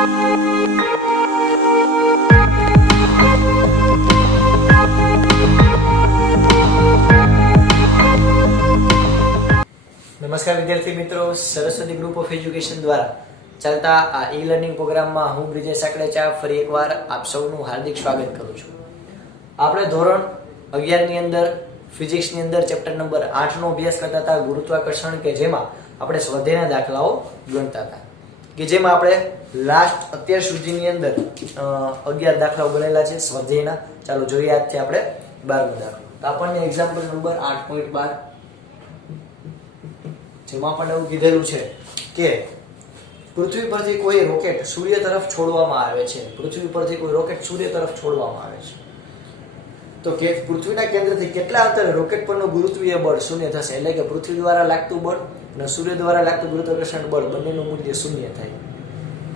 નમસ્કાર વિદ્યાર્થી મિત્રો, સરસ્વતી ગ્રુપ ઓફ એજ્યુકેશન દ્વારા ચાલતા આ ઈ લર્નિંગ પ્રોગ્રામમાં હું બ્રિજેશ સાકળેચા ફરી એકવાર આપ સૌનું હાર્દિક સ્વાગત કરું છું. આપણે ધોરણ 11 ની અંદર ફિઝિક્સની અંદર ચેપ્ટર નંબર 8 નો અભ્યાસ કરતા હતા, ગુરુત્વાકર્ષણ, કે જેમાં આપણે સ્વાધ્યાયના દાખલાઓ ગણતા હતા, કે જેમાં આપણે લાસ્ટ અત્યાર સુધીની અંદર 11 દાખલાઓ ગણેલા છે સ્વાધ્યાયના. ચાલો જોઈએ આજથી આપણે 12મો દાખલો. તો આપણને એક્ઝામ્પલ નંબર 8.12 જેમાં પણ એવું કીધેલું છે કે પૃથ્વી પરથી કોઈ રોકેટ સૂર્ય તરફ છોડવામાં આવે છે. પૃથ્વી પરથી કોઈ રોકેટ સૂર્ય તરફ છોડવામાં આવે છે તો કે પૃથ્વીના કેન્દ્રથી કેટલા અંતરે રોકેટ પરનું ગુરુત્વીય બળ શૂન્ય થશે. એટલે કે પૃથ્વી દ્વારા લાગતું બળ અને સૂર્ય દ્વારા લાગતું ગુરુત્વાકર્ષણ બળ બંનેનું મૂલ્ય શૂન્ય થાય.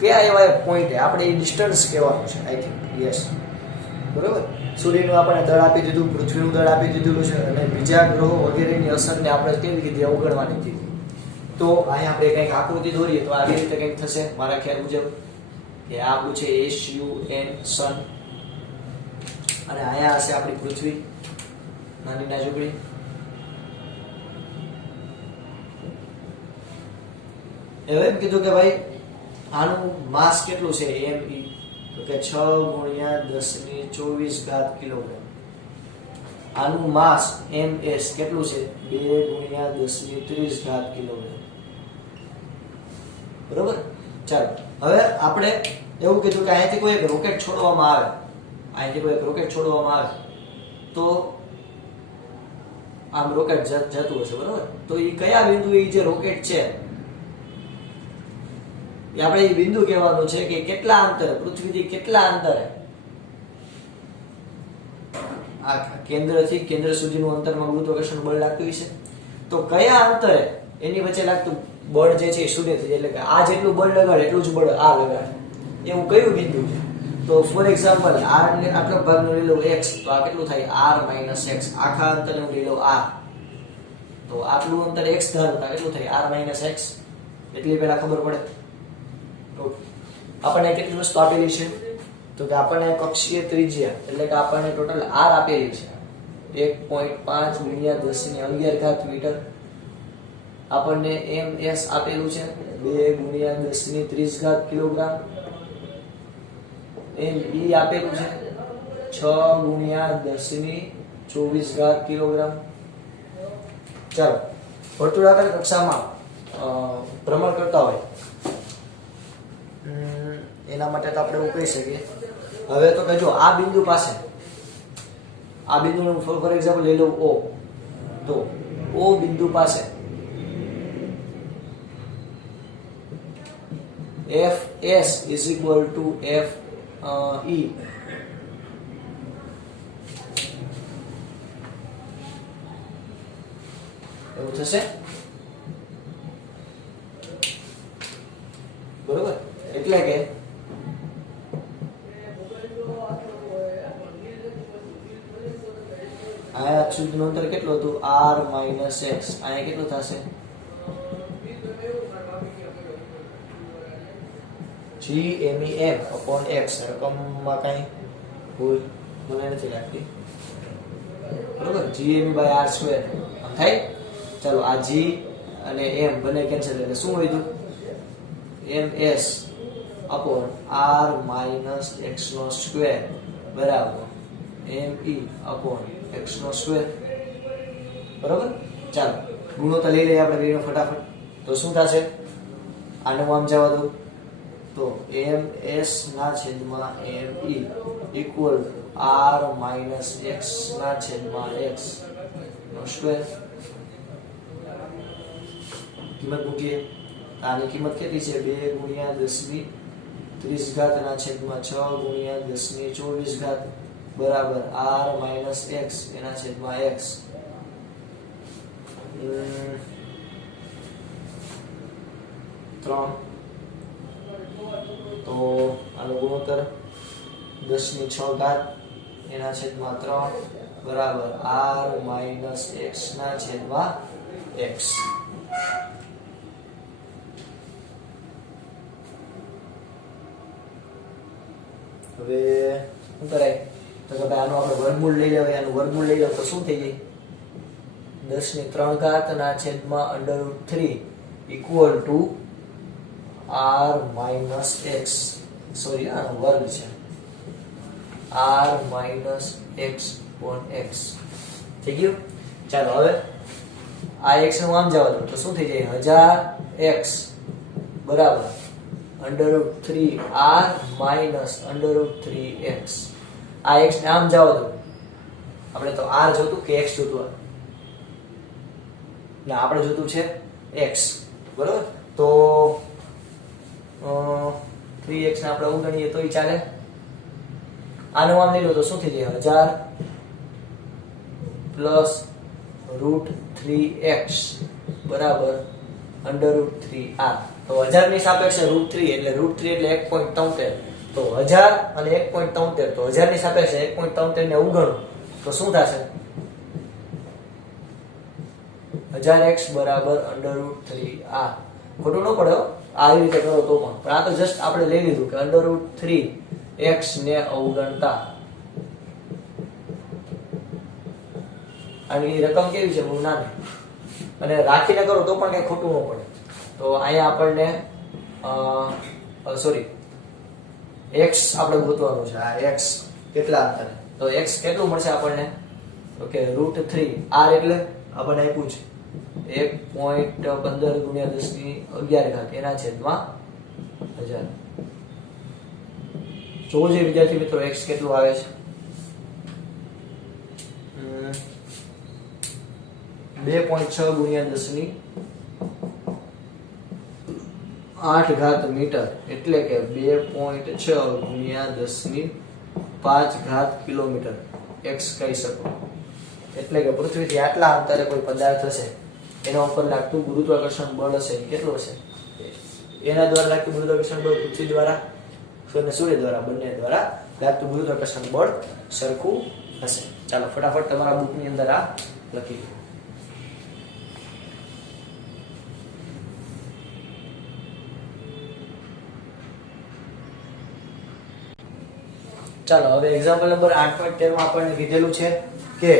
કયા એવા પોઈન્ટે આપણે એ ડિસ્ટન્સ કહેવાનું છે. આઈ થિંક યસ, બરોબર. સૂર્યનું આપણે દળ આપી દીધું, પૃથ્વીનું દળ આપી દીધેલું છે, અને બીજા ગ્રહો વગેરેની અસરને આપણે કેવી રીતે અવગણવાની હતી. તો અહીંયા આપણે કંઈક આકૃતિ દોરીએ તો આવી રીતે કંઈક થશે મારા ખ્યાલ મુજબ, કે આ આપણું છે SUN સન, અને અહીંયા હશે આપણી પૃથ્વી નાની નાજુકડી. હવે એમ કીધું કે ભાઈ આનું માસ કેટલું છે ME, તો કે 6 × 10⁻24 કિલોગ્રામ. આનું માસ MS કેટલું છે 2 × 10⁻30 કિલોગ્રામ. બરોબર. ચાલો હવે આપણે એવું કીધું કે અહીંથી કોઈ એક રોકેટ છોડવામાં આવે, અહીંથી કોઈ એક રોકેટ છોડવામાં આવે તો આમ રોકેટ જતું હશે, બરોબર. તો એ કયા બિંદુએ જે રોકેટ છે એ આપણે એ બિંદુ કહેવાનું છે કે કેટલા અંતરે, પૃથ્વીથી કેટલા અંતરે, આ કેન્દ્રથી કેન્દ્ર સુધીનું અંતરમાં ગુરુત્વાકર્ષણ બળ લાગતું હશે. તો કયા અંતરે એની વચ્ચે લાગતું બળ જે છે એ શૂન્ય થઈ જાય. એટલે કે આ જેટલું બળ લગાડે એટલું જ બળ આ લગાડે, એવું કયું બિંદુ છે. તો ફોર એક્ઝામ્પલ r ને આટલો ભાગનો લઈ લો x, તો આ કેટલું થાય r - x. આખા અંતરનું લઈ લો r, તો આટલું અંતર x ધારતા કેટલું થાય r - x. એટલી પહેલા ખબર પડે. આપણને કેટલી વસ્તુ આપેલી છે તો કે આપણને કક્ષીય ત્રિજ્યા, એટલે કે આપણને ટોટલ r આપેલી છે 1.5 × 10⁻11 મીટર. આપણને MS આપેલું છે 2 × 10⁻30 કિલોગ્રામ. ME આપેલું છે 6 × 10⁻24 કિલોગ્રામ. ચાલો વર્તુળાકાર કક્ષામાં ભ્રમણ કરતા હોય એના માટે તો આપણે એવું કહી શકીએ. હવે તો કે જો આ બિંદુ પાસે, આ બિંદુનું ફોર એક્ઝામ્પલ લઈ લો O, તો O બિંદુ પાસે FS = FE. એવું થશે, બરોબર. એટલે કે આયા સુધીનું અંતર કેટલું હતું r - x. અહીંયા કેટલું થશે GMEM/x. રકમમાં કઈ ભૂલ મને નથી લાગતી, બરોબર. GME/r² થાય. ચાલો આ G અને M બંને કેન્સલ, એટલે શું વધ્યું MS/r - x² બરાબર ME/x², બરાબર. ચાલો ગુણોત્તર લઈ લઈએ આપણે બેનો ફટાફટ. તો શું થશે, આનું આમ જવા દો તો MS/ME = r - x/x². કિંમત મૂકીએ. આની કિંમત કેટલી છે 2 × 10⁻30 બરાબર r - x/x. તો આનો ગુણોત્તર 10⁻6 બરાબર r - x/x. હવે શું કરાય તો કે ભાઈ આનું આપણે વર્ગમૂળ લઈ લેવાય, આનું વર્ગમૂળ લઈ લો તો શું થઈ જાય 10³ ના છેદમાં √3 equal to r minus x, sorry આનો વર્ગ છે, r minus x on x થઈ ગયું. ચાલો હવે આ x નું આમ જવા દો તો શું થઈ જાય 1000x બરાબર √3r માઇનસ √3x. આ x ને આમ જવા દો, આપણે તો r જોતું કે x જોતું, ના આપણે જોતું છે x બરાબર. તો 3x ને આપણે ઉગણીએ તોય ચાલે. આનું આમ લઈ લો તો શું થઈ જાય 1000 પ્લસ √3x બરાબર √3r. તો 1000 ની સાપેક્ષે √3 એટલે √3 એટલે 1.73. તો 1000 અને 1.73, તો 1000 ની સાપેક્ષે 1.73 ને ઉગણો તો શું થશે 1000x બરાબર √3r. ખોટું ન પડે આવી રીતે કરો તો પણ આ તો જસ્ટ આપણે લઈ લીધું કે √3x ને અવગણતા. આની રકમ કેવી છે બહુ નાની, અને રાખીને કરો તો પણ કઈ ખોટું ન પડે. તો અહીંયા આપણને સોરી x આપણે ગોતવાનું છે. આ x કેટલા અંતરે, તો x કેટલું મળશે આપણને તો કે √3 r એટલે આપણને આપ્યું છે 1.15 × 10⁻11 એના છેદમાં 1000. જોવો જે વિદ્યાર્થી મિત્રો x કેટલું આવે છે 2.6 × 10⁸ મીટર એટલે કે 2.6 × 10⁵ કિલોમીટર x કહી શકો. એટલે કે પૃથ્વીથી આટલા અંતરે કોઈ પદાર્થ હશે, એના ઉપર લાગતું ગુરુત્વાકર્ષણ બળ હશે કેટલું હશે, એના દ્વારા લાગતું ગુરુત્વાકર્ષણ બળ પૃથ્વી દ્વારા અને સૂર્ય દ્વારા બંને દ્વારા લાગતું ગુરુત્વાકર્ષણ બળ સરખું હશે. ચાલો ફટાફટ તમારા બુકની અંદર આ લખી લો. ચાલો હવે એક્ઝામ્પલ નંબર 8.13 માં આપણને કીધેલું છે કે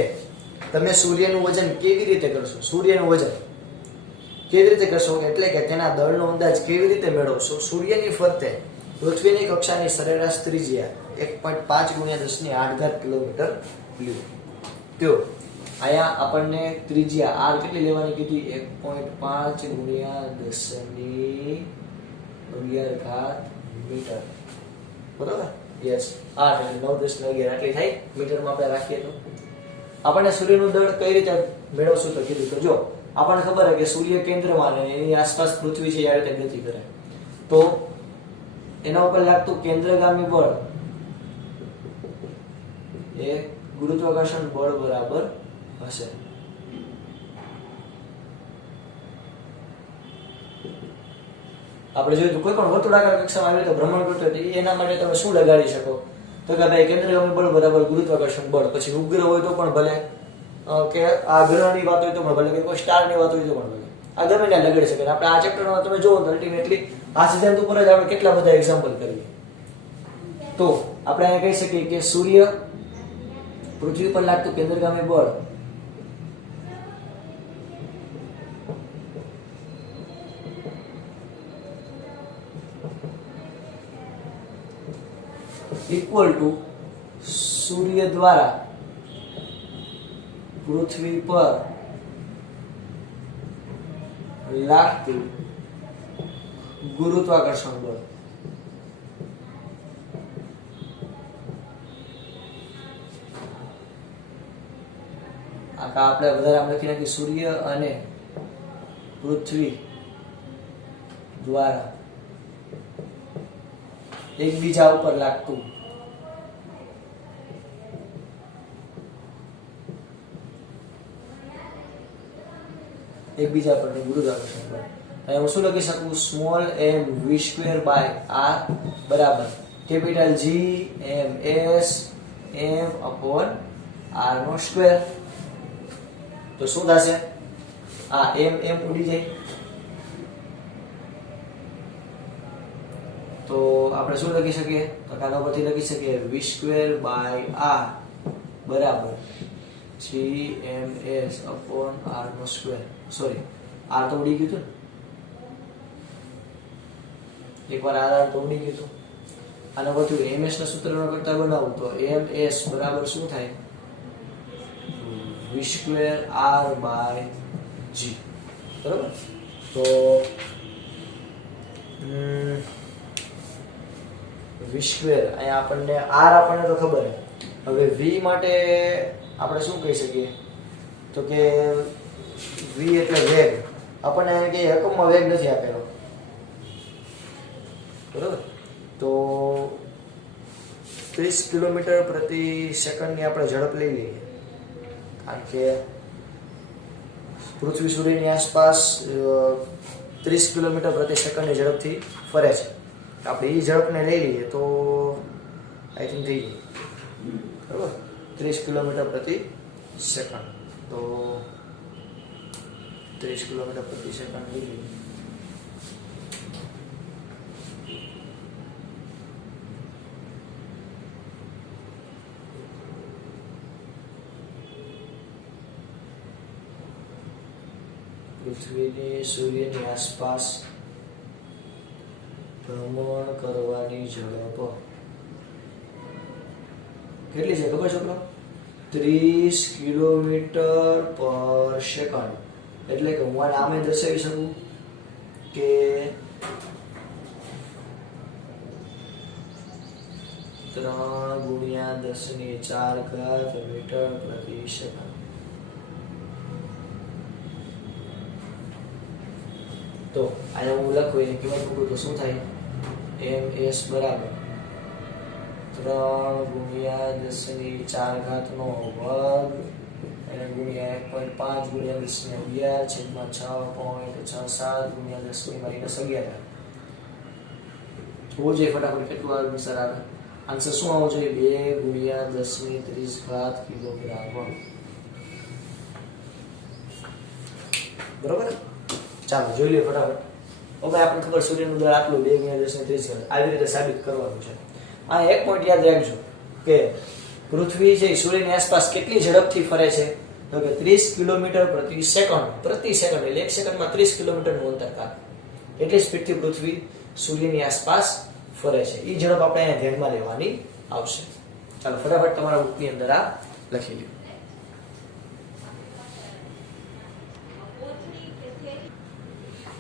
તમે સૂર્યનું વજન કેવી રીતે કરશો. સૂર્યનું વજન કેવી રીતે કરશો એટલે કે તેના દળનો અંદાજ કેવી રીતે મેળવશો. સૂર્યની ફરતે પૃથ્વીની કક્ષાની સરેરાશ ત્રિજ્યા 1.5 × 10⁸ કિલોમીટર લ્યો. તો અહીંયા આપણને ત્રિજ્યા r કેટલી લેવાની કીધી 1.5 × 10⁻11 મીટર બરોબર. યસ 8 એટલે 9 10 11 આટલી થાય મીટરમાં આપણે રાખીએ. તો આપણને સૂર્યનું દળ કઈ રીતે મેળવશું તો કીધું તો જો આપણને ખબર છે કે સૂર્ય કેન્દ્રમાં અને એની આસપાસ પૃથ્વી છે આ રીતે ગતિ કરે, તો એના ઉપર લાગતું કેન્દ્રગામી બળ એ ગુરુત્વાકર્ષણ બળ બરાબર હશે. આપણે જોયું કોઈ પણ વર્તુળાકાર કક્ષામાં આવી રીતે ભ્રમણ કરતો હોય એના માટે તમે શું લગાડી શકો તો કે ભાઈ કેન્દ્રગામી બળ બરાબર ગુરુત્વાકર્ષણ બળ. પછી ઉપગ્રહ હોય તો પણ ભલે, કે આ ગ્રહની વાત હોય તો પણ ભલે, કે કોઈ સ્ટારની વાત હોય તો પણ ભલે, આ ગમે ત્યાં લગાડી શકે. આપણે આ ચેપ્ટરમાં તમે જોવો તો અલ્ટિમેટલી આ સિદ્ધાંત ઉપર જ આપણે કેટલા બધા એક્ઝામ્પલ કરીએ. તો આપણે અહીંયા કહી શકીએ કે સૂર્ય પૃથ્વી પર લાગતું કેન્દ્રગામી બળ ઇક્વલ ટુ સૂર્ય દ્વારા પૃથ્વી પર લાગતું ગુરુત્વાકર્ષણ બળ. આપણે વધારે આમ લખી નાખી સૂર્ય અને પૃથ્વી દ્વારા એકબીજા ઉપર લાગતું એકબીજા પર ગુરુત્વાકર્ષણ બળ. હવે હું શું લખી શકું સ્મોલ m v²/r બરાબર capital G m s m/r². તો શું થશે આ m ઉડી જાય તો આપણે શું લખી શકીએ? તો આના પરથી લખી શકીએ v²/r બરાબર gms/r². સોરી, r તો ઉડી ગયું હતું ને, એકવાર r તો ઉડી ગયું હતું. આના પરથી ms ના સૂત્રનો કરતા બનાવું તો ms બરાબર શું થાય? v²r/g. બરાબર. તો v² અહીંયા આપણને r આપણને તો ખબર છે. હવે v માટે આપણે શું કહી શકીએ? તો કે v એટલે વેગ. આપણને કે એકમમાં વેગ નથી આપેલો. બરાબર. તો 30 કિલોમીટર પ્રતિ સેકન્ડની આપણે ઝડપ લઈ લઈએ, કારણ કે પૃથ્વી સૂર્યની આસપાસ 30 કિલોમીટર પ્રતિ સેકન્ડની ઝડપથી ફરે છે. આપણે એ ઝડપને લઈ લઈએ તો આઈ થિંક થઈ ગયું. બરાબર. 30 કિલોમીટર પ્રતિ સેકન્ડ. તો 30 કિલોમીટર પ્રતિ સેકન્ડ લઈ લઈએ. પૃથ્વીની સૂર્યની આસપાસ ભ્રમણ કરવાની ઝડપ કેટલી છે ખબર છોકરો? 30 કિલોમીટર પર સેકન્ડ. એટલે કે હું આમે દર્શાવી શકું કે 3 × 10⁴ મીટર પ્રતિ સેકન્ડ. તો અહીંયા હું લખું એની કિંમત મૂકું તો શું થાય? ms બરાબર 3 × 10⁴ એને ગુણ્યા 1.5 × 10⁻6.67 × 10⁻11 હોવું જોઈએ. ફટાફટ કેટલું આન્સર આવે? આન્સર શું આવવો જોઈએ? 2 × 10⁻30 કિલોગ્રામ. બરોબર. ચાલો જોઈ લઈએ ફટાફટ. હવે આપણને ખબર સૂર્યનું દળ આટલું 2 × 10⁻30. આવી રીતે સાબિત કરવાનું છે. આ એક પોઈન્ટ યાદ રાખજો કે પૃથ્વી છે સૂર્યની આસપાસ કેટલી ઝડપથી ફરે છે? તો કે 30 કિલોમીટર પ્રતિ સેકન્ડ. એટલે 1 સેકન્ડમાં 30 કિલોમીટરનું અંતર કાપે. એટલી સ્પીડથી પૃથ્વી સૂર્યની આસપાસ ફરે છે. એ ઝડપ આપણે અહીંયા ધ્યાનમાં લેવાની આવશે. ચાલો ફટાફટ તમારા બુકની અંદર આ લખી લો.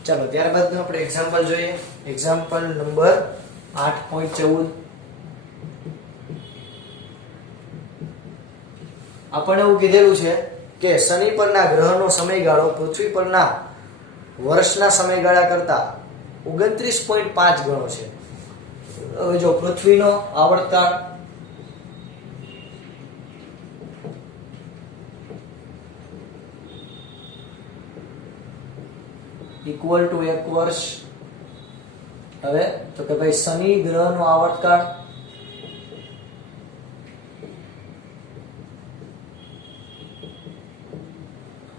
ચાલો ત્યારબાદ આપણે એક્ઝામ્પલ જોઈએ. Example number 8.14. આપણને એવું કીધેલું છે કે શનિ પરના ગ્રહનો સમયગાળો પૃથ્વી પરના વર્ષના સમયગાળા કરતા 29.5 ગણો છે. હવે જો પૃથ્વીનો આવર્તકાળ ઇક્વલ ટુ 1 વર્ષ. હવે તો કે ભાઈ શનિ ગ્રહનો આવર્તકાળ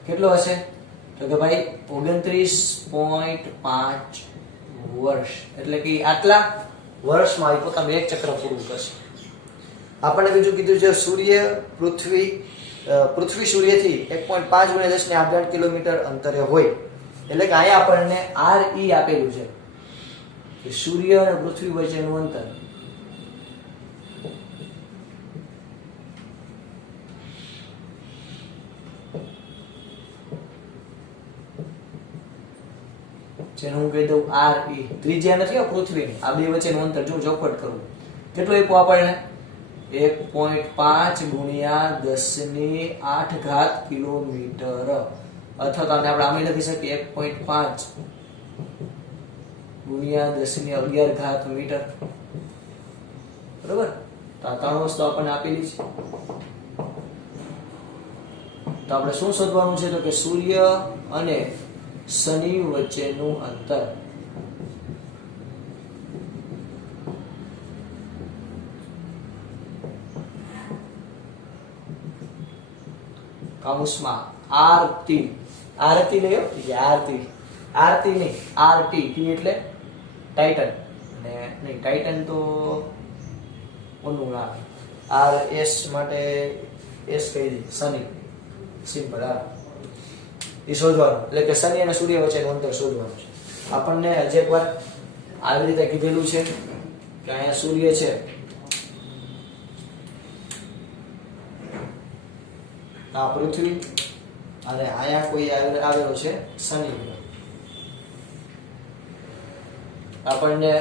કેટલો હશે? તો કે ભાઈ 29.5 વર્ષ. એટલે કે આટલા વર્ષમાં પોતાનું એક ચક્ર પૂરું કરશે. આપણને બીજું કીધું છે સૂર્ય પૃથ્વી સૂર્યથી 1.5 × 10⁸ કિલોમીટર અંતરે હોય. એટલે કે અહીંયા આપણને RE આપેલું છે કે સૂર્ય અને પૃથ્વી વચ્ચેનું અંતર. જેને હું કહી દઉં RE. ત્રિજ્યા નથી પૃથ્વીની. આ બે વચ્ચેનું અંતર જો ચોખવટ કરું કેટલું આપ્યું આપણને? 1.5 × 10⁸ કિલોમીટર. અથવા તો આપણે આમ લખી શકીએ 1.5 × 10⁻11 મીટર. બરોબર. તો આ ત્રણ વસ્તુ આપણને આપેલી છે. તો આપણે શું શોધવાનું છે? તો કે સૂર્ય અને શનિ વચ્ચેનું અંતર. કૌંસમાં RT નહીં RT નહીં RT. T એટલે ટાઇટન અને નહીં, ટાઇટન તો ઓનું ના આર એસ માટે એસ કહી દી શનિ, સિમ્પલ. હા, એ શોધવાનું, એટલે કે શનિ અને સૂર્ય વચ્ચેનું અંતર શોધવાનું છે. આપણને હજી એકવાર આવી રીતે કીધેલું છે કે અહીંયા સૂર્ય છે, આ પૃથ્વી, અને અહીંયા કોઈ આવેલો છે શનિ ગ્રહ. આપણને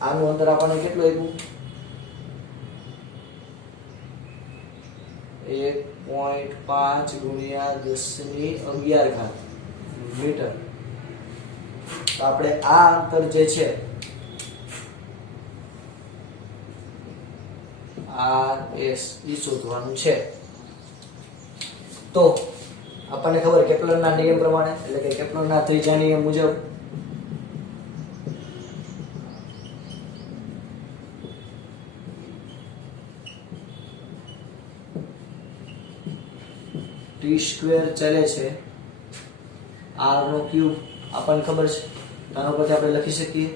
આનું અંતર આપણને કેટલું આપ્યું? 1.5 ગુણ્યા 10⁻11 મીટર. તો આપણે આ અંતર જે છે RS ઈ શોધવાનું છે. તો આપણને ખબર કેપ્લરના નિયમ પ્રમાણે, એટલે કે કેપ્લરના ત્રીજા નિયમ મુજબ t² ચલે છે, r નો ક્યુબ આપણને ખબર છે, આનો પરથી આપણે લખી શકીએ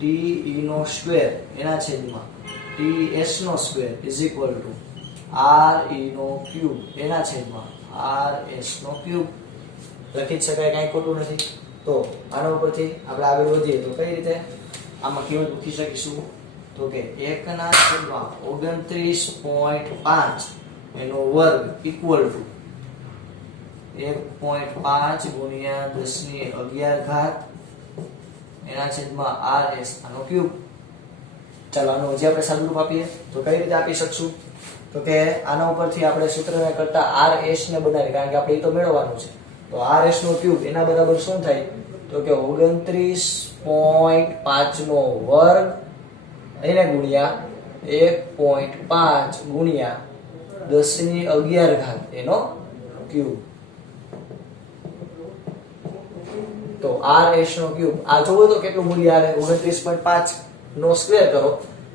t e નો સ્ક્વેર એના છેદમાં ts નો square is equal to r e નો ક્યુબ એના છેદમાં rs નો ક્યુબ. લખી જ શકાય, કાંઈ ખોટું નથી. તો આના ઉપરથી આપણે આગળ વધીએ તો કઈ રીતે આમાં કિંમત મૂકી શકીશું? તો કે 1/29.5 એનો વર્ગ ઇક્વલ ટુ 1.5 ગુણ્યા 10⁻11 એના છેદમાં rs આનો ક્યુબ. ચાલો આનો હજી આપણે સાદુરૂપ આપીએ તો કઈ રીતે આપી શકશું? તો કે આના ઉપરથી આપણે સૂત્રને કરતા rs ને બનાવી, કારણ કે આપણે એ તો મેળવવાનું છે. તો rs નો ક્યુબ એના બરાબર શું થાય? તો કે 29.5 નો વર્ગ એને ગુણ્યા 1.5 ગુણ્યા 10⁻11 એનો ક્યુબ. તો rs નો ક્યુબ આ જોવો તો કેટલું મૂલ્ય આવે? 29.5 નો સ્ક્વેર કરો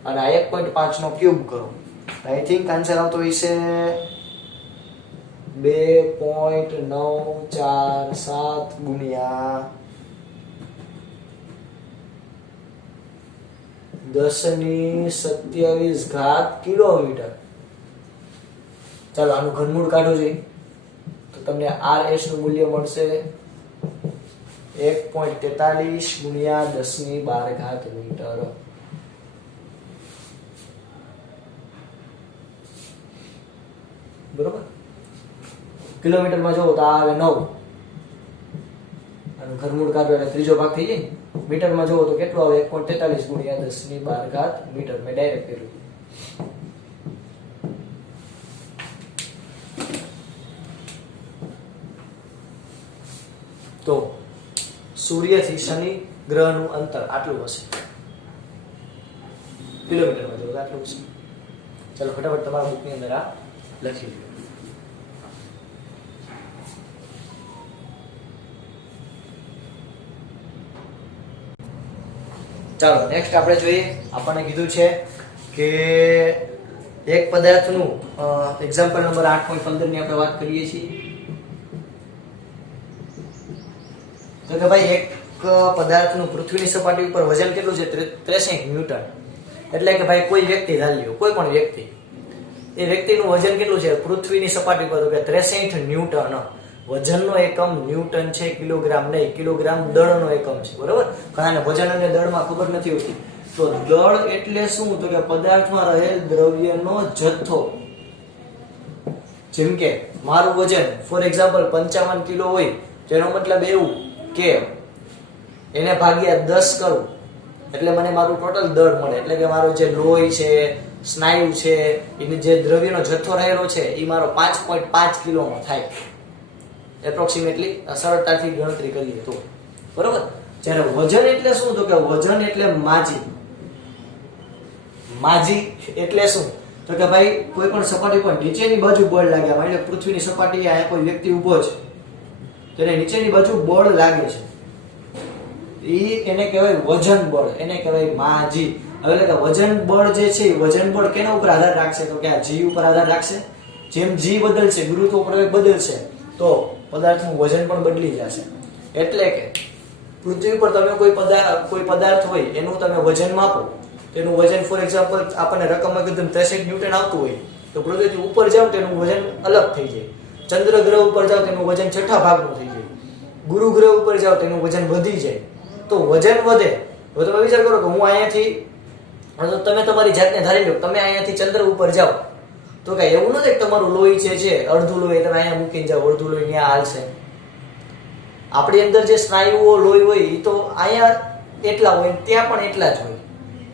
અને આ 1.5 નો ક્યુબ કરો. આઈ થિંક આન્સર આવતો હશે 2.947 ગુણ્યા 10⁻27 કિલોમીટર. ચાલો આનું ઘનમૂળ કાઢો જોઈએ તો તમને rs નું મૂલ્ય મળશે 1.43 ગુણ્યા 10⁻12 મીટર. બરોબર? કિલોમીટરમાં જોવો તો આ આવે 9, અને ઘનમૂળ કાઢો એટલે ત્રીજો ભાગ થઈ જાય. મીટરમાં જોવો તો કેટલું આવે? 1.43 ગુણ્યા 10⁻12 મીટર. મેં ડાયરેક્ટ કર્યું. તો સૂર્યથી શનિ ગ્રહનું અંતર આટલું હશે, કિલોમીટરમાં જોવો તો આટલું હશે. ચાલો ફટાફટ તમારા બુકની અંદર આ લખી લો. ચાલો નેક્સ્ટ આપણે જોઈએ. આપણને કીધું છે કે એક પદાર્થનું એક્ઝામ્પલ નંબર 8.15 ની આપણે વાત કરીએ છીએ. તો કે ભાઈ એક પદાર્થનું પૃથ્વીની સપાટી ઉપર વજન કેટલું છે? 63 ન્યૂટન. એટલે કે ભાઈ કોઈ વ્યક્તિ ધારી લો, કોઈ પણ વ્યક્તિ, એ વ્યક્તિનું વજન કેટલું છે પૃથ્વીની સપાટી પર? તો કે 63 ન્યૂટન. વજનનો એકમ ન્યૂટન છે, કિલોગ્રામ નહીં. કિલોગ્રામ દળનો એકમ છે, બરોબર? ઘણાને વજન અને દળમાં ખબર નથી હોતી. તો દળ એટલે શું? તો કે પદાર્થમાં રહેલ દ્રવ્યનો જથ્થો. જેમ કે મારું વજન ફોર એક્ઝામ્પલ 55 કિલો હોય, તેનો મતલબ એવું કે એને ભાગ્યા 10 કરું એટલે મને મારું ટોટલ દળ મળે. એટલે કે મારો જે લોહી છે, સ્નાયુ છે, એની જે દ્રવ્યનો જથ્થો રહેલો છે એ મારો 5.5 કિલોનો થાય એપ્રોક્સિમેટલી, સરળતાથી ગણતરી કરીએ તો, બરોબર? જ્યારે વજન એટલે શું? તો કે વજન એટલે માજી. માજી એટલે શું? તો કે ભાઈ કોઈ પણ સપાટી પર નીચેની બાજુ બળ લાગ્યા, માની લો પૃથ્વીની સપાટી આ કોઈ વ્યક્તિ ઊભો છે, તેને નીચેની બાજુ બળ લાગે છે, એને કહેવાય વજન બળ, એને કહેવાય માજી. હવે એટલે કે વજન બળ જે છે, વજન બળ કેના ઉપર આધાર રાખશે? તો કે આ જી ઉપર આધાર રાખશે. જેમ જી બદલશે, ગુરુત્વ પ્રવેગ બદલશે, તો પદાર્થનું વજન પણ બદલી જશે. એટલે કે પૃથ્વી પર તમે કોઈ પદાર્થ હોય એનું તમે વજન માપો, તેનું વજન ફોર એક્ઝામ્પલ આપણને રકમમાં કીધું 63 ન્યૂટન આવતું હોય, તો પૃથ્વીથી ઉપર જાવ તેનું વજન અલગ થઈ જાય. ચંદ્ર ગ્રહ ઉપર જાવ તેનું વજન છઠ્ઠા ભાગનું થઈ જાય. ગુરુ ગ્રહ ઉપર જાવ તેનું વજન વધી જાય. તો વજન વધે. હવે તમે વિચાર કરો કે હું અહીંયાથી, તમે તમારી જાતને ધારી લો, તમે અહીંયાથી ચંદ્ર ઉપર જાઓ તો કઈ એવું નથી કે તમારું લોહી છે અડધું લોહી તમે અહીંયા મૂકીને જાઓ, અડધું લોહી ત્યાં હાલશે. આપણી અંદર જે સ્નાયુઓ લોહી હોય એ તો અહીંયા એટલા હોય, ત્યાં પણ એટલા જ હોય.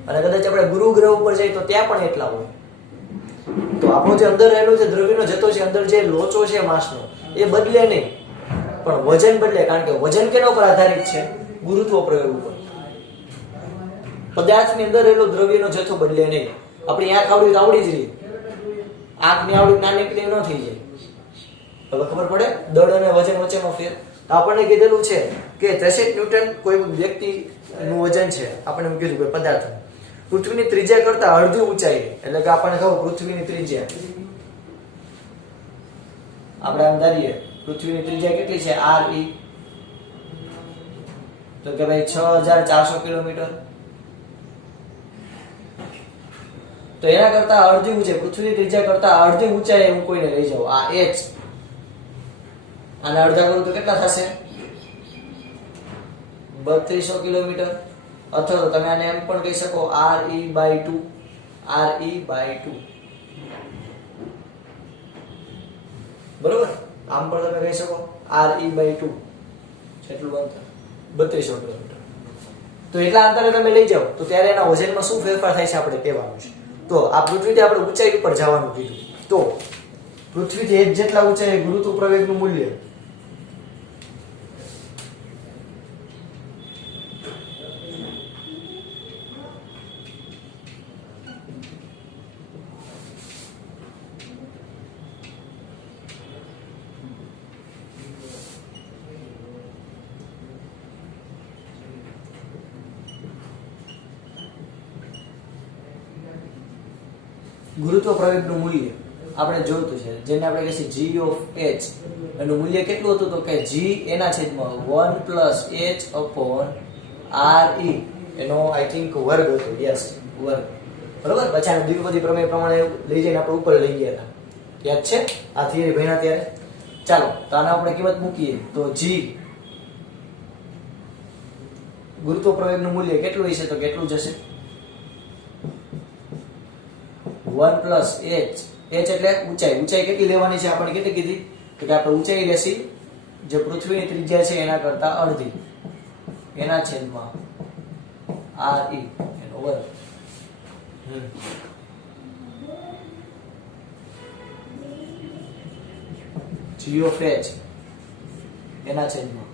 અને કદાચ આપણે ગુરુ ગ્રહ ઉપર જઈએ તો ત્યાં પણ એટલા હોય. તો આપણો જે અંદર રહેલો છે દ્રવ્યનો જથ્થો છે, અંદર જે લોચો છે માસનો, એ બદલે નહીં, પણ વજન બદલે. કારણ કે વજન કેના ઉપર આધારિત છે? ગુરુત્વ પ્રયોગ ઉપર. પદાર્થની અંદર રહેલો દ્રવ્યનો જથ્થો બદલે નહીં. આપણી આંખ આવડી તો આવડી જ રહી, આંખની આવડી નાની ન થઈ જાય. હવે ખબર પડે દળ અને વજન વચ્ચેનો ફેર. તો આપણને કીધેલું છે કે 63 ન્યૂટન કોઈ વ્યક્તિનું વજન છે. આપણે એમ કીધું કોઈ પદાર્થનું. પૃથ્વીની ત્રિજ્યા કરતા અડધી ઊંચાઈ, એટલે કે આપણને ખબર પૃથ્વીની ત્રિજ્યા, આપણે આમ ધારીએ પૃથ્વીની ત્રિજ્યા કેટલી છે? RE, તો કે ભાઈ 6400 કિલોમીટર. તો એના કરતા અડધી ઊંચાઈ, પૃથ્વીની ત્રિજ્યા કરતા અડધી ઊંચાઈ હું કોઈને લઈ જાઉં, આ h, આને અડધા કરું તો કેટલા થશે? 3200 કિલોમીટર. અથવા તો તમે આને એમ પણ કહી શકો RE/2, RE/2, બરોબર? આમ પણ તમે કહી શકો RE/2 જેટલું અંતર 3200 કિલોમીટર. તો એટલા અંતરે તમે લઈ જાઓ તો ત્યારે એના વજનમાં શું ફેરફાર થાય છે આપણે કહેવાનું છે. તો આ પૃથ્વીથી આપણે ઊંચાઈ ઉપર જવાનું કીધું. તો પૃથ્વીથી h જેટલા ઊંચાઈ ગુરુત્વ પ્રવેગનું મૂલ્ય ગુરુત્વ પ્રવેગનું મૂલ્ય આપણે જોયું છે, જેને આપણે કહીએ છીએ g of h. એનું મૂલ્ય કેટલું હતું? તો કે g એના છેદમાં 1 plus h upon re, એનો આઈ થિંક વર્ગ હતો. યસ, વર્ગ. બરોબર. પછી આ દ્વિપદી પ્રમેય પ્રમાણે લઈ જઈને આપણે ઉપર લઈ ગયા હતા. યાદ છે આ થિયરી ભણ્યા ત્યારે? ચાલો તો આને આપણે કિંમત મૂકીએ તો g ગુરુત્વ પ્રવેગનું મૂલ્ય કેટલું હશે? તો કેટલું જશે? 1 plus h. h એટલે ઊંચાઈ. ઊંચાઈ કેટલી લેવાની છે આપણે? કેટલી કીધી? તો કે આપણે ઊંચાઈ લેશી જે પૃથ્વીની ત્રિજ્યા છે એના કરતા અડધી, એના છેદમાં re, એનો વર્ગ. g of h એના છેદમાં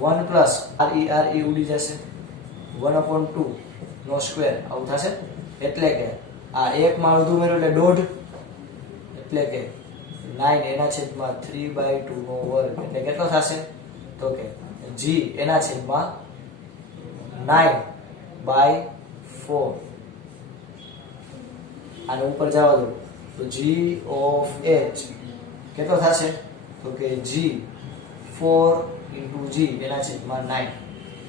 1 plus re ઉડી જશે, 1/2 નો સ્ક્વેર આવું થશે. એટલે કે આ 1 માં અડધું મેળવ્યું એટલે 1.5, એટલે કે 9 એના છેદમાં 3/2 નો વર્ગ. એટલે કેટલો થશે? તો કે g એના છેદમાં 9/4. આને ઉપર જવા દો તો g of h કેટલો થશે? તો કે g 4 × g એના છેદમાં 9.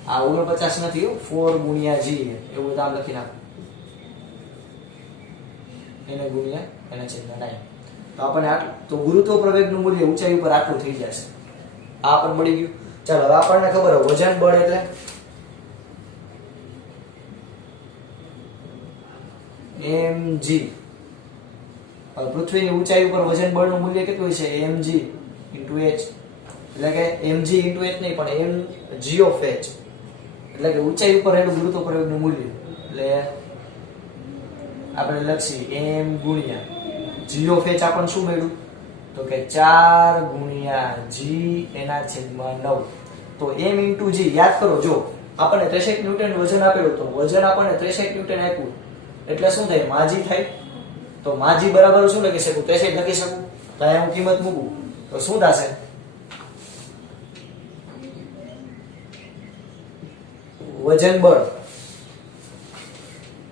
આ 49 નથી, 4 ગુણ્યા g એવું તો આમ લખી નાખો, એને ગુણ્યા એના છેદમાં 9. તો આપણને આટલું, તો ગુરુત્વ પ્રવેગનું મૂલ્ય ઊંચાઈ ઉપર આટલું થઈ જશે. આ પણ મળી ગયું. ચાલો હવે આપણને ખબર હોય વજન બળ એટલે mg. પૃથ્વીની ઊંચાઈ ઉપર વજન બળનું મૂલ્ય કેટલું છે? mg × h. એટલે કે mg × h નહીં પણ mg of h, એટલે કે ઊંચાઈ ઉપર રહેલું ગુરુત્વ પ્રવેગનું મૂલ્ય. એટલે આપણે લખી m ગુણ્યા g of h. આપણને શું મળ્યું? તો કે 4 ગુણ્યા g એના છેદમાં 9. તો m × g યાદ કરો. જો આપણને 63 ન્યૂટન વજન આપેલું, તો વજન આપણને 63 ન્યૂટન આપ્યું એટલે શું થાય? માજી થાય. તો માજી બરાબર શું લખી શકું? 63 લખી શકું. તો અહીંયા હું કિંમત મૂકું તો શું થશે? વજન બળ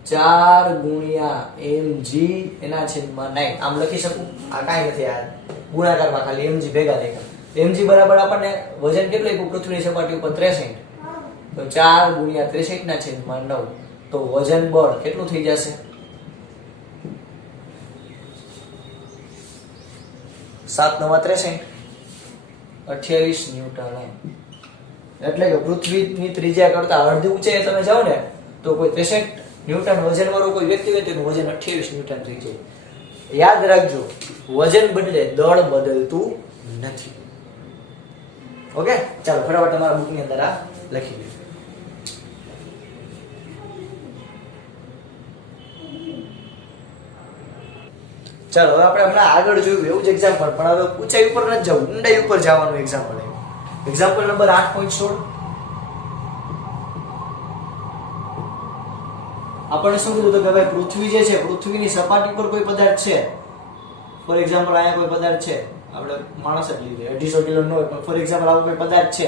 4 ગુણ્યા mg એના છેદમાં 9. આમ લખી શકું? આ કાંઈ નથી, આ ગુણાકારમાં ખાલી mg ભેગા થઈ ગયા. mg બરાબર આપણને વજન કેટલું આપ્યું પૃથ્વીની સપાટી ઉપર 63, તો 4 ગુણ્યા 63 ના છેદમાં 9, તો વજન બળ કેટલું થઈ જશે? 7 9 63, 28 ન્યૂટન. એટલે કે પૃથ્વીની ત્રિજ્યા કરતા અડધી ઊંચાઈએ તમે જાઓ ને તો કોઈ 63 ન્યૂટન વજન વાળો કોઈ વ્યક્તિ હોય તેનું વજન 28 ન્યૂટન થઈ જાય. યાદ રાખજો, વજન બદલે દળ બદલતું નથી. ઓકે, ચાલો ફટાફટ તમારા બુકની અંદર આ લખી દો. ચાલો હવે આપણે હમણાં આગળ જોયું એવું જ એક્ઝામ્પલ, પણ હવે ઊંચાઈ ઉપર નથી જવું, ઊંડાઈ ઉપર જવાનું એક્ઝામ્પલ. Example number 8.16. આપણે શું કીધું કે ભાઈ પૃથ્વી જે છે, પૃથ્વીની સપાટી પર કોઈ પદાર્થ છે, ફોર એક્ઝામ્પલ અહીંયા કોઈ પદાર્થ છે, આપણે માણસ જ લીધે 250 કિલો નો હોય, પણ ફોર એક્ઝામ્પલ આવો કોઈ પદાર્થ છે,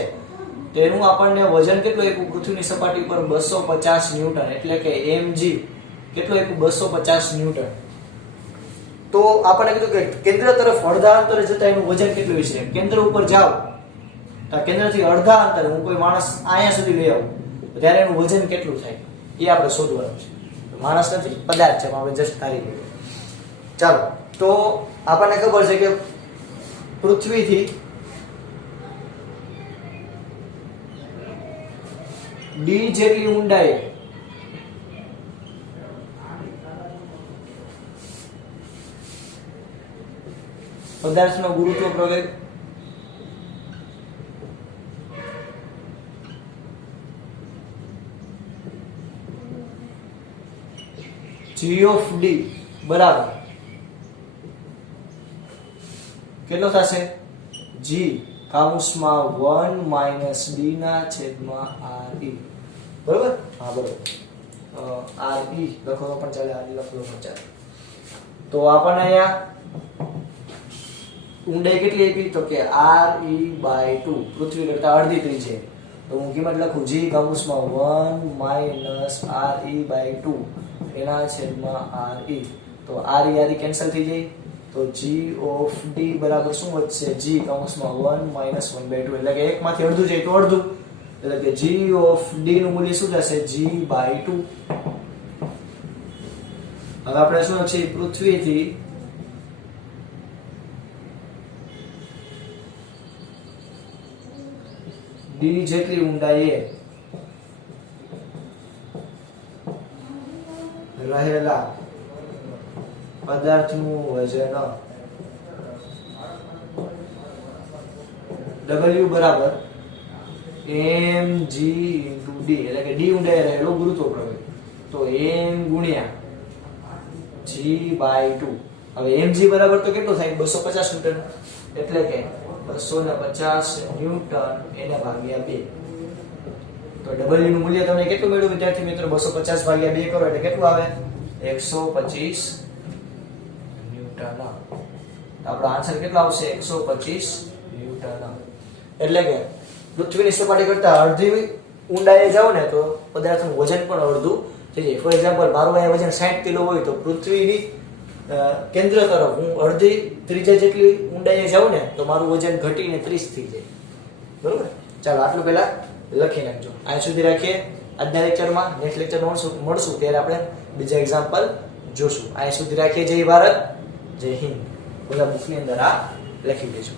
તેનું આપણને વજન કેટલું આપ્યું પૃથ્વીની સપાટી પર 250 ન્યૂટન, એટલે કે mg કેટલું આપ્યું 250 ન્યૂટન. તો આપણને કીધું કે કેન્દ્ર તરફ અડધા અંતરે જતા એનું વજન કેટલું છે. કેન્દ્ર ઉપર જાવ તો કેન્દ્રથી અડધા અંતરે હું કોઈ માણસ અહીંયા સુધી લઈ આવું ત્યારે એનું વજન કેટલું થાય એ આપણે શોધવાનું છે. માણસ નથી, પદાર્થ છે, આપણે જસ્ટ ધારી લઈએ. ચાલો, તો આપણને ખબર છે કે પૃથ્વીથી d જેટલી ઊંડાઈ પદાર્થનો ગુરુત્વ પ્રવેગ g of d બરાબર કેટલો થશે? g કાઉન્સમાં 1 - d ના છેદમાં re. બરાબર? હા બરાબર. re લખો તો પણ ચાલે, re લખો તો પણ ચાલે. તો આપણને અહીંયા ઊંડાઈ કેટલી આપી? તો કે re/2, પૃથ્વી કરતા અડધી ત્રિજ્યા. તો હું કિંમત લખું g કાઉન્સમાં 1 - re/2 એના છેદમાં re. તો re કેન્સલ થઈ જાય, તો g of d બરાબર શું વધશે? g કાઉન્સમાં 1 - 1/2, એટલે કે એક માંથી અડધું જાય તો અડધું, એટલે કે g of d નું મૂલ્ય શું થશે? g/2. હવે આપણે શું છે, પૃથ્વીથી d જેટલી ઊંડાઈએ રહેલા પદાર્થનું વજન W બરાબર mg × d, એટલે કે d ઊંડાઈએ રહેલો ગુરુત્વ પ્રવેગ, તો m ગુણ્યા g/2. હવે mg બરાબર તો કેટલું થાય? 250 ન્યૂટન, એટલે કે 250 ન્યૂટન એને ભાગ્યા 2. તો W નું મૂલ્ય તમને કેટલું મળ્યું વિદ્યાર્થી મિત્રો? 250 ભાગ્યા 2 કરો એટલે કેટલું આવે? 125 ન્યૂટન. આપણો આન્સર કેટલો આવશે? 125 ન્યૂટન. એટલે કે પૃથ્વીની સપાટી કરતા અડધી ઊંડાઈએ જાવ ને તો પદાર્થનું વજન પણ અડધું થઈ જાય. ફોર એક્ઝામ્પલ મારું અહીંયા વજન 60 કિલો હોય તો પૃથ્વીની કેન્દ્ર તરફ હું અડધી ત્રિજ્યા જેટલી ઊંડાઈએ જાઉં ને તો મારું વજન ઘટીને 30 થઈ જાય. બરોબર? ચાલો આટલું પહેલા લખી નાખજો. અહીં સુધી રાખીએ આજના લેક્ચરમાં. નેક્સ્ટ લેક્ચર મળશું ત્યારે આપણે બીજા એક્ઝામ્પલ જોશું. અહીં સુધી રાખીએ. જય ભારત, જય હિન્દ. બધા બુકની અંદર આ લખી દેજો.